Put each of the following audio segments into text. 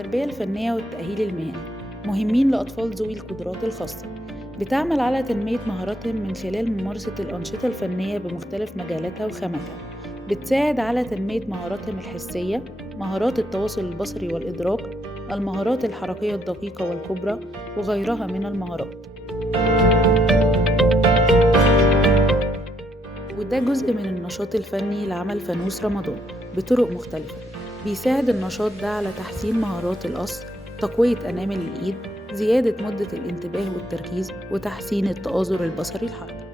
التربية الفنية والتأهيل المهني مهمين لأطفال ذوي القدرات الخاصة. بتعمل على تنمية مهاراتهم من خلال ممارسة الأنشطة الفنية بمختلف مجالاتها وخاماتها. بتساعد على تنمية مهاراتهم الحسية، مهارات التواصل البصري والإدراك، المهارات الحركية الدقيقة والكبرى، وغيرها من المهارات. وده جزء من النشاط الفني لعمل فانوس رمضان بطرق مختلفة. بيساعد النشاط ده على تحسين مهارات القص، تقوية أنامل الإيد، زيادة مدة الانتباه والتركيز، وتحسين التآزر البصري الحركي.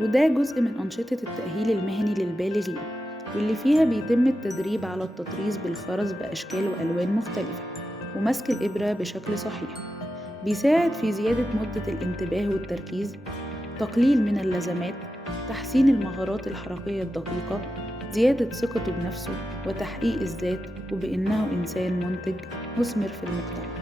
وده جزء من أنشطة التأهيل المهني للبالغين، واللي فيها بيتم التدريب على التطريز بالخرز بأشكال وألوان مختلفة، ومسك الإبرة بشكل صحيح. بيساعد في زيادة مدة الانتباه والتركيز، تقليل من اللزمات، تحسين المهارات الحركية الدقيقة، زيادة ثقته بنفسه، وتحقيق الذات، وبأنه إنسان منتج مثمر في المجتمع.